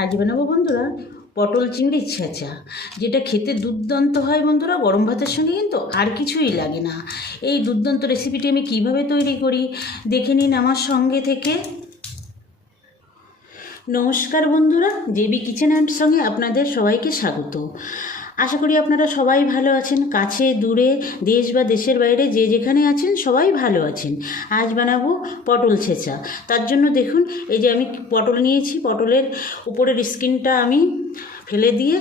আজ বানাবো বন্ধুরা পটল চিংড়ির ছেঁচা, যেটা খেতে দুর্দান্ত হয় বন্ধুরা। গরম ভাতের সঙ্গে কিন্তু আর কিছুই লাগে না। এই দুর্দান্ত রেসিপিটি আমি কিভাবে তৈরি করি দেখে নিন আমার সঙ্গে থেকে। নমস্কার বন্ধুরা, জেবি কিচেন অ্যান্ড সঙ্গে আপনাদের সবাইকে স্বাগত। আশা করি আপনারা সবাই ভালো আছেন, কাছে দূরে, দেশ বা দেশের বাইরে যে যেখানে আছেন সবাই ভালো আছেন। আজ বানাবো পটল ছেঁচা। তার জন্য দেখুন, এই যে আমি পটল নিয়েছি, পটলের উপরের স্কিনটা আমি ফেলে দিয়ে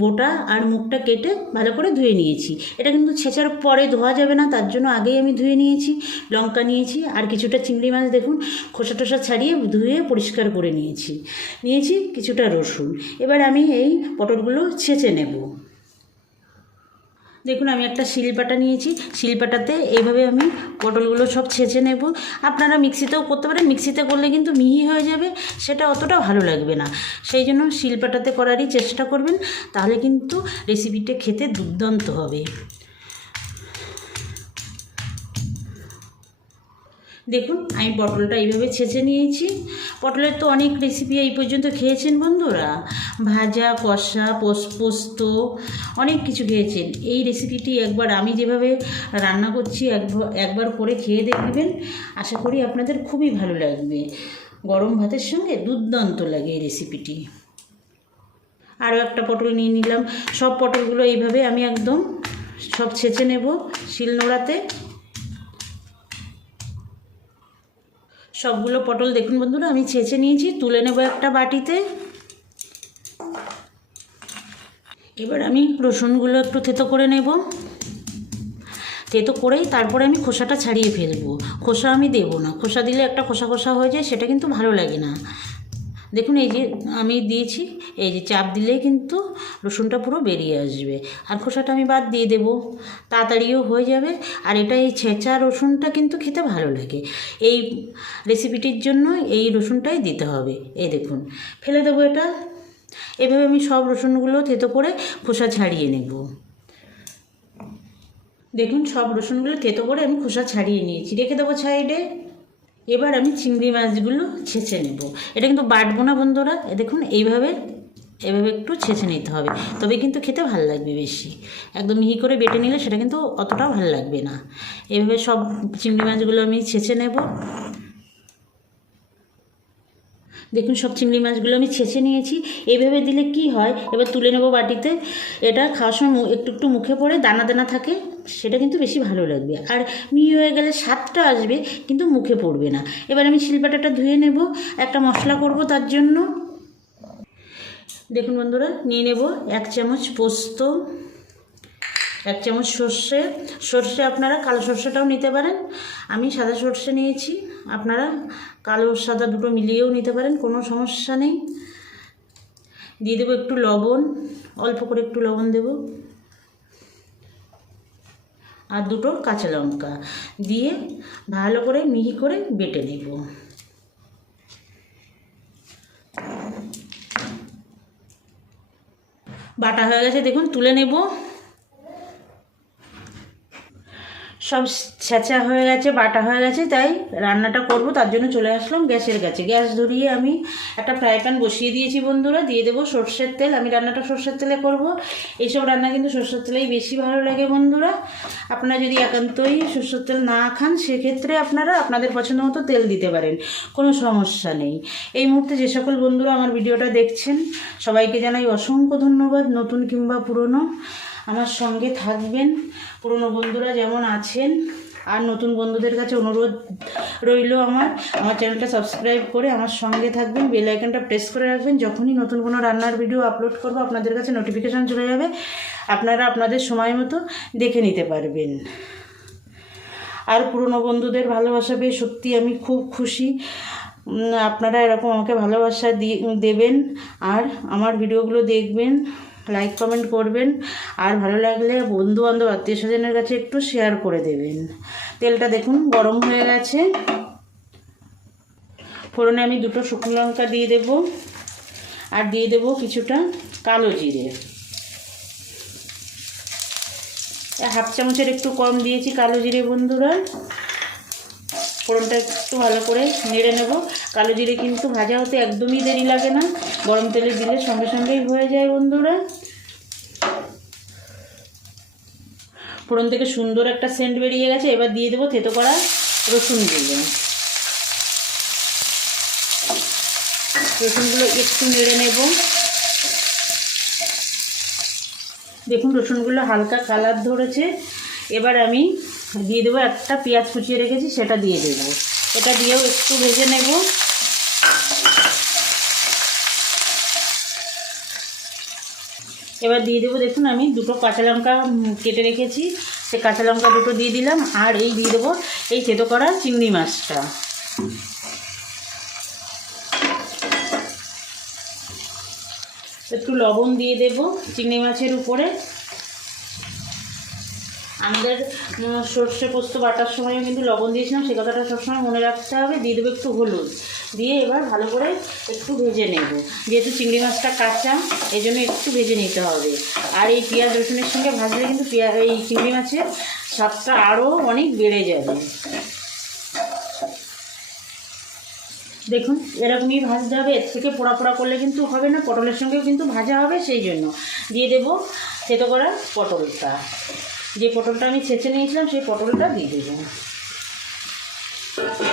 বোটা আর মুখটা কেটে ভালো করে ধুয়ে নিয়েছি। এটা কিন্তু ছেঁচার পরে ধোয়া যাবে না, তার জন্য আগেই আমি ধুয়ে নিয়েছি। লঙ্কা নিয়েছি আর কিছুটা চিংড়ি মাছ, দেখুন খোসা টোসা ছাড়িয়ে ধুয়ে পরিষ্কার করে নিয়েছি কিছুটা রসুন। এবার আমি এই পটলগুলো ছেঁচে নেব। দেখুন আমি একটা শিলপাটা নিয়েছি, শিলপাটাতে এইভাবে আমি পটলগুলো সব ছেঁচে নেব। আপনারা মিক্সিতেও করতে পারেন, মিক্সিতে করলে কিন্তু মিহি হয়ে যাবে, সেটা অতটা ভালো লাগবে না। সেই জন্য শিলপাটাতে করারই চেষ্টা করবেন, তাহলে কিন্তু রেসিপিটা খেতে দুর্দান্ত হবে। দেখুন আমি পটলটা এইভাবে ছেঁচে নিয়েছি। পটলের তো অনেক রেসিপি এই পর্যন্ত খেয়েছেন বন্ধুরা, ভাজা, কষা, পোস্ত, অনেক কিছু খেয়েছেন। এই রেসিপিটি একবার আমি যেভাবে রান্না করছি একবার করে খেয়ে দেখবেন, আশা করি আপনাদের খুবই ভালো লাগবে। গরম ভাতের সঙ্গে দুর্দান্ত লাগে এই রেসিপিটি। আরও একটা পটল নিয়ে নিলাম। সব পটলগুলো এইভাবে আমি একদম সব ছেঁচে নেব শিলনোড়াতে। সবগুলো পটল দেখুন বন্ধুরা আমি ছেঁচে নিয়েছি, তুলে নেব একটা বাটিতে। এবার আমি রসুনগুলো একটু থেতো করে নেব। থেতো করেই তারপরে আমি খোসাটা ছাড়িয়ে ফেলবো। খোসা আমি দেবো না, খোসা দিলে একটা খোসা খোসা হয়ে যায়, সেটা কিন্তু ভালো লাগে না। দেখুন এই যে আমি দিয়েছি, এই যে চাপ দিলেই কিন্তু রসুনটা পুরো বেরিয়ে আসবে। আর খোসাটা আমি বাদ দিয়ে দেবো, তাড়াতাড়িও হয়ে যাবে। আর এটা এই ছেঁচা রসুনটা কিন্তু খেতে ভালো লাগে। এই রেসিপিটির জন্য এই রসুনটাই দিতে হবে। এই দেখুন ফেলে দেবো এটা। এভাবে আমি সব রসুনগুলো থেতো করে খোসা ছাড়িয়ে নেব। দেখুন সব রসুনগুলো থেতো করে আমি খোসা ছাড়িয়ে নিয়েছি, রেখে দেবো সাইডে। এবার আমি চিংড়ি মাছগুলো ছেঁচে নেব। এটা কিন্তু বাটবো না বন্ধুরা, দেখুন এইভাবে একটু ছেঁচে নিতে হবে, তবে কিন্তু খেতে ভালো লাগবে বেশি। একদম মিহি করে বেটে নিলে সেটা কিন্তু অতটাও ভালো লাগবে না। এইভাবে সব চিংড়ি মাছগুলো আমি ছেঁচে নেব। দেখুন সব চিংড়ি মাছগুলো আমি ছেঁচে নিয়েছি। এইভাবে দিলে কি হয়, এবার তুলে নেব বাটিতে। এটা খাওয়ার সময় একটু একটু মুখে পড়ে দানা দানা থাকে, সেটা কিন্তু বেশি ভালো লাগবে। আর মিহি হয়ে গেলে স্বাদটা আসবে কিন্তু মুখে পড়বে না। এবার আমি শিলপাটাটা ধুয়ে নেব, একটা মশলা করব তার জন্য। দেখুন বন্ধুরা নিয়ে নেব 1 চামচ পোস্ত, 1 চামচ সর্ষে আপনারা কালো সর্ষেটাও নিতে পারেন। আমি সাদা সর্ষে নিয়েছি, আপনারা কালো সাদা দুটো মিলিয়েও নিতে পারেন, কোনো সমস্যা নেই। দিয়ে দেবো একটু লবণ, অল্প করে একটু লবণ দেব। আর 2টো কাঁচা লঙ্কা দিয়ে ভালো করে মিহি করে বেটে নেব। বাটা হয়ে গেছে, দেখুন তুলে নেব। সব ছেঁচা হয়ে গেছে, বাটা হয়ে গেছে, তাই রান্নাটা করব তার জন্য চলে আসলাম গ্যাসের কাছে। গ্যাস ধরিয়ে আমি একটা ফ্রাই প্যান বসিয়ে দিয়েছি বন্ধুরা। দিয়ে দেবো সর্ষের তেল। আমি রান্নাটা সর্ষের তেলে করব। এইসব রান্না কিন্তু সর্ষের তেলেই বেশি ভালো লাগে বন্ধুরা। আপনারা যদি একান্তই সর্ষের তেল না খান, সেক্ষেত্রে আপনারা আপনাদের পছন্দ মতো তেল দিতে পারেন, কোনো সমস্যা নেই। এই মুহূর্তে যে সকল বন্ধুরা আমার ভিডিওটা দেখছেন, সবাইকে জানাই অসংখ্য ধন্যবাদ। নতুন কিংবা পুরনো আমার সঙ্গে থাকবেন। পুরনো বন্ধুরা যেমন আছেন, আর নতুন বন্ধুদের কাছে অনুরোধ রইল আমার চ্যানেলটা সাবস্ক্রাইব করে আমার সঙ্গে থাকবেন। বেল আইকনটা প্রেস করে রাখবেন, যখনই নতুন কোনো রান্নার ভিডিও আপলোড করব আপনাদের কাছে নোটিফিকেশান চলে যাবে, আপনারা আপনাদের সময় মতো দেখে নিতে পারবেন। আর পুরনো বন্ধুদের ভালোবাসা পেয়ে সত্যি আমি খুব খুশি। আপনারা এরকম আমাকে ভালোবাসা দেবেন, আর আমার ভিডিওগুলো দেখবেন, লাইক কমেন্ট করবেন, আর ভালো লাগলে বন্ধু বান্ধব আত্মীয় স্বজনের কাছে একটু শেয়ার করে দেবেন। তেলটা দেখুন গরম হয়ে গেছে। ফোড়নে আমি 2টো শুকনো লঙ্কা দিয়ে দেব, আর দিয়ে দেব কিছুটা কালো জিরে। 1/2 চামচের একটু কম দিয়েছি কালো জিরে বন্ধুরা। ফোড়নটা একটু ভালো করে নেড়ে নেব। কালো জিরে কিন্তু ভাজা হতে একদমই দেরি লাগে না, গরম তেলে দিলে সঙ্গে সঙ্গেই হয়ে যায় বন্ধুরা। ফোড়ন থেকে সুন্দর একটা সেন্ট বেরিয়ে গেছে। এবার দিয়ে দেবো থেতো করা রসুনগুলো। রসুনগুলো একটু নেড়ে নেব। দেখুন রসুনগুলো হালকা কালার ধরেছে। এবার আমি দিয়ে দেবো একটা পেঁয়াজ কুচিয়ে রেখেছি, সেটা দিয়ে দেবো। এটা দিয়েও একটু ভেজে নেব। এবার দিয়ে দেবো, দেখুন আমি দুটো কাঁচা লঙ্কা কেটে রেখেছি, সে কাঁচা লঙ্কা দুটো দিয়ে দিলাম। আর এই দিয়ে দেবো এই থেতো করা চিংড়ি মাছটা। একটু লবণ দিয়ে দেব চিংড়ি মাছের উপরে। আমাদের সর্ষে পোস্ত বাটার সময়ও কিন্তু লবণ দিয়েছিলাম, সে কথাটা সবসময় মনে রাখতে হবে। দিয়ে দেবো একটু হলুদ, দিয়ে এবার ভালো করে একটু ভেজে নেব। যেহেতু চিংড়ি মাছটা কাঁচা, এই জন্য একটু ভেজে নিতে হবে। আর এই পেঁয়াজ রসুনের সঙ্গে ভাজলে কিন্তু এই চিংড়ি মাছের স্বাদটা আরও অনেক বেড়ে যাবে। দেখুন এরকমই ভাজতে হবে, এর থেকে পোড়া পোড়া করলে কিন্তু হবে না, পটলের সঙ্গেও কিন্তু ভাজা হবে। সেই জন্য দিয়ে দেবো থেতো করা পটলটা। যে পটলটা আমি ছেঁচে নিয়েছিলাম সেই পটলটা দিয়ে দেবো,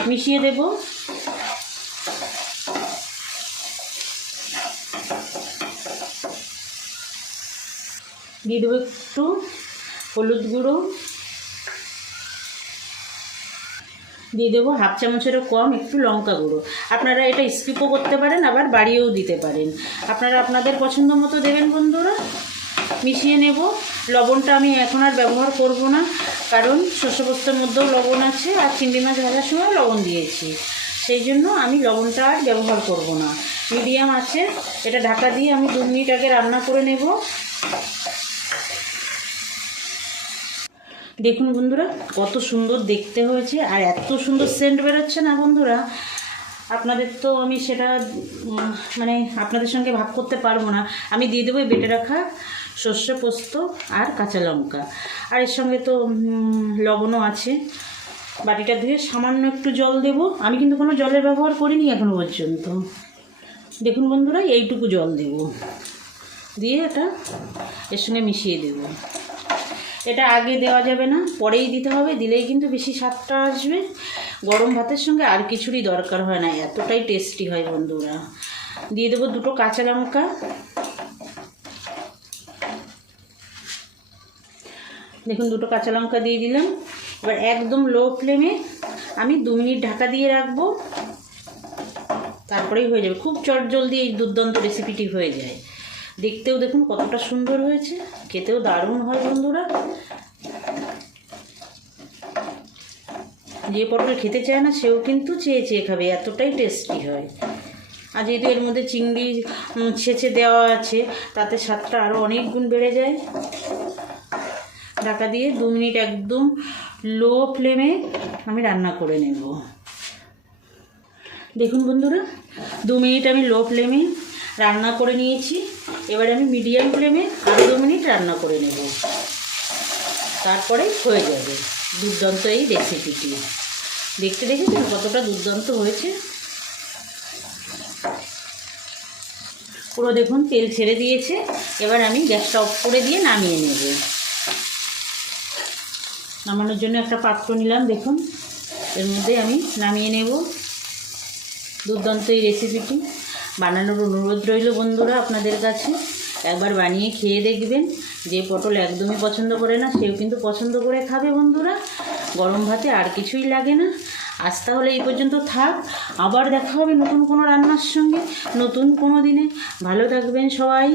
মিশিয়ে দেব। দিয়ে দেবো একটু হলুদ গুঁড়ো, দিয়ে দেবো হাফ চামচেরও কম একটু লঙ্কা গুঁড়ো। আপনারা এটা স্কিপও করতে পারেন, আবার বাড়িয়েও দিতে পারেন, আপনারা আপনাদের পছন্দ মতো দেবেন বন্ধুরা। মিশিয়ে নেব। লবণটা আমি এখন আর ব্যবহার করব না, কারণ সর্ষে পোস্তের মধ্যেও লবণ আছে আর চিংড়ি মাছ ভাজার সময় লবণ দিয়েছি, সেই জন্য আমি লবণটা আর ব্যবহার করব না। মিডিয়াম আছে, এটা ঢাকা দিয়ে আমি 2 মিনিট আগে রান্না করে নেব। দেখুন বন্ধুরা কত সুন্দর দেখতে হয়েছে, আর এত সুন্দর সেন্ট বেরোচ্ছে না বন্ধুরা, আপনাদের তো আমি সেটা মানে আপনাদের সঙ্গে ভাগ করতে পারবো না। আমি দিয়ে দেবো বেটে রাখা সর্ষে পোস্ত আর কাঁচা লঙ্কা, আর এর সঙ্গে তো লবণও আছে। বাটিটা ধুয়ে সামান্য একটু জল দেব, আমি কিন্তু কোনো জলের ব্যবহার করিনি এখনো পর্যন্ত। দেখুন বন্ধুরা এইটুকু জল দেব, দিয়ে এটা এর সঙ্গে মিশিয়ে দেব। এটা আগে দেওয়া যাবে না, পরেই দিতে হবে, দিলেই কিন্তু বেশি স্বাদটা আসবে। গরম ভাতের সঙ্গে আর কিছুরই দরকার হয় না, এতটাই টেস্টি হয় বন্ধুরা। দিয়ে দেবো 2টো কাঁচা লঙ্কা। দেখুন 2টো কাঁচা লঙ্কা দিয়ে দিলাম। এবার একদম লো ফ্লেমে আমি 2 মিনিট ঢাকা দিয়ে রাখবো, তারপরেই হয়ে যাবে। খুব চটজলদি এই দুর্দান্ত রেসিপিটি হয়ে যায়। দেখতেও দেখুন কতটা সুন্দর হয়েছে, খেতেও দারুণ হয় বন্ধুরা। যে পটল খেতে চায় না সেও কিন্তু চেয়ে চেয়ে খাবে, এতটাই টেস্টি হয়। আর যেহেতু এর মধ্যে চিংড়ি ছেঁচে দেওয়া আছে, তাতে স্বাদটা আরও অনেক গুণ বেড়ে যায়। ঢাকা দিয়ে 2 মিনিট একদম লো ফ্লেমে আমি রান্না করে নেব। দেখুন বন্ধুরা 2 মিনিট আমি লো ফ্লেমে রান্না করে নিয়েছি। এবার আমি মিডিয়াম ফ্লেমে আরও 2 মিনিট রান্না করে নেব, তারপরে হয়ে যাবে দুর্দান্ত এই রেসিপিটি। দেখতে দেখেছেন কতটা দুর্দান্ত হয়েছে। পুরো দেখুন তেল ছেড়ে দিয়েছে। এবার আমি গ্যাসটা অফ করে দিয়ে নামিয়ে নেব। নামানোর জন্য একটা পাত্র নিলাম, দেখুন এর মধ্যে আমি নামিয়ে নেব। দুর্দান্ত এই রেসিপিটি বানানোর অনুরোধ রইল বন্ধুরা আপনাদের কাছে, একবার বানিয়ে খেয়ে দেখবেন। যে পটল একদমই পছন্দ করে না সেও কিন্তু পছন্দ করে খাবে বন্ধুরা। গরম ভাতে আর কিছুই লাগে না। আজ তাহলে এই পর্যন্ত থাক, আবার দেখা হবে নতুন কোনো রান্নার সঙ্গে নতুন কোনো দিনে। ভালো থাকবেন সবাই।